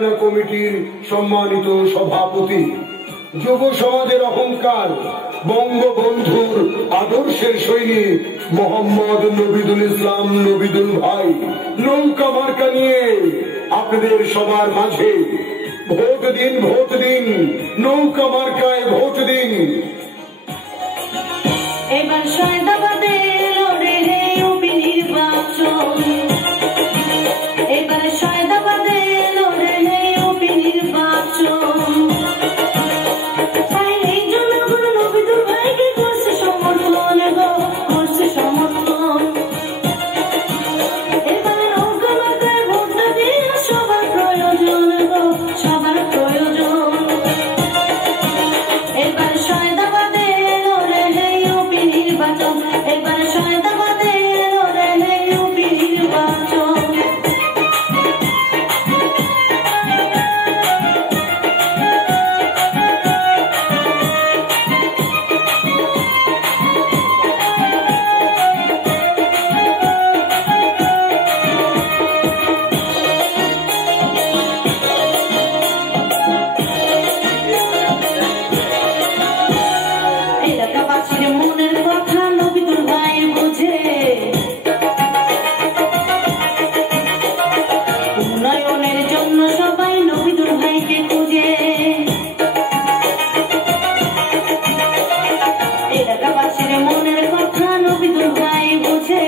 পরিচালনা কমিটির সম্মানিত সভাপতি, যুব সমাজের অহংকার, বঙ্গবন্ধুর আদর্শের সৈনিক মোহাম্মদ নবিদুল ইসলাম নবিদুল ভাই নৌকা মার্কা নিয়ে আপনাদের সবার মাঝে ভোট দিন, ভোট দিন, নৌকা মার্কায় ভোট দিন। এবার সায়দাবাদে লড়ে ইউপি নির্বাচন, এবার সায়দাবাদে লড়ে ইউপি নির্বাচন। এই জনগণ নবিদুল ভাইকে করছে সমর্থন গো, করছে সমর্থন। এবার নৌকা মার্কায় ভোটটা দিয়ে সবার প্রয়োজন গো, সবার প্রয়োজন। এবার সায়দাবাদে লড়ে ইউপি নির্বাচন, এবার সায়দাবাদে লড়ে ইউপি নির্বাচন। এলাকাবাসীর মনের কথা নবিদুল ভাই বুঝে, উন্নয়নের জন্য সবাই নবিদুল ভাইকে খুঁজে। এলাকাবাসীর মনের কথা নবিদুল ভাই বুঝে,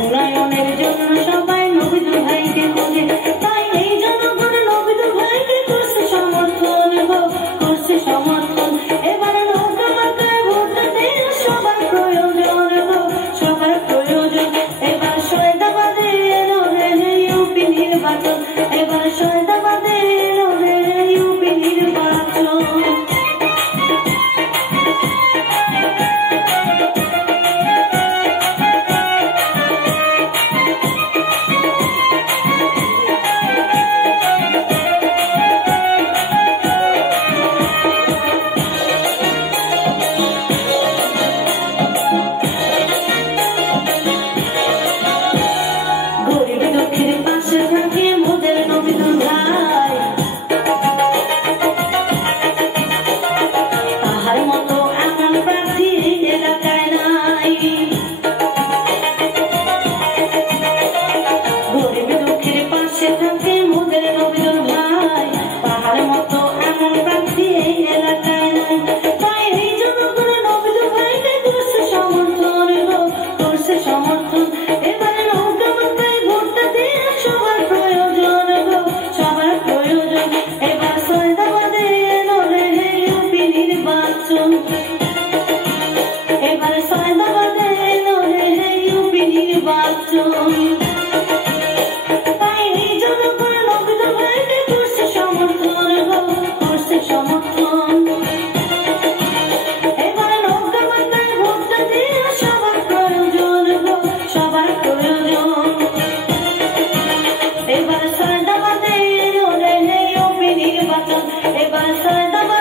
উন্নয়নের জন্য সবাই নবিদুল ভাইকে খুঁজে। তাই এই জনগণ নবিদুল ভাইকে করছে সমর্থন গো, করছে সমর্থন। এবারে নৌকা মার্কায় ভোটটা দিয়ে সবার প্রয়োজন গো, সবার প্রয়োজন। এবার সায়দাবাদে লড়ে ইউপি নির্বাচন, এবার সায়দাবাদে লড়ে ইউপি নির্বাচন। গরিব দুঃখের পাশে থাকে মোদের নবিদুল ভাই, তাহার মতো এমন প্রার্থী এলাকায় নাই। গরিব দুঃখের পাশে থাকে মোদের নবিদুল ভাই, তাহার মতো এমন প্রার্থী এলাকায় নাই। তাই এই জনগণ নবিদুল ভাইকে করছে সমর্থন গো, করছে সমর্থন। এবারে নৌকা মার্কায় ভোটটা দিয়ে সবার প্রয়োজন গো, সবার প্রয়োজন। এবার সায়দাবাদে লড়ে ইউপি নির্বাচন, এবার সায়দাবাদে লড়ে ইউপি নির্বাচন। তাই এই জনগণ নবিদুল ভাইকে করছে সমর্থন গো, করছে সমর্থন। এবারে নৌকা মার্কায় ভোটটা দিয়ে সবার প্রয়োজন গো, সবার প্রয়োজন। এবার সায়দাবাদে লড়ে ইউপি নির্বাচন, এবার সায়দাবাদে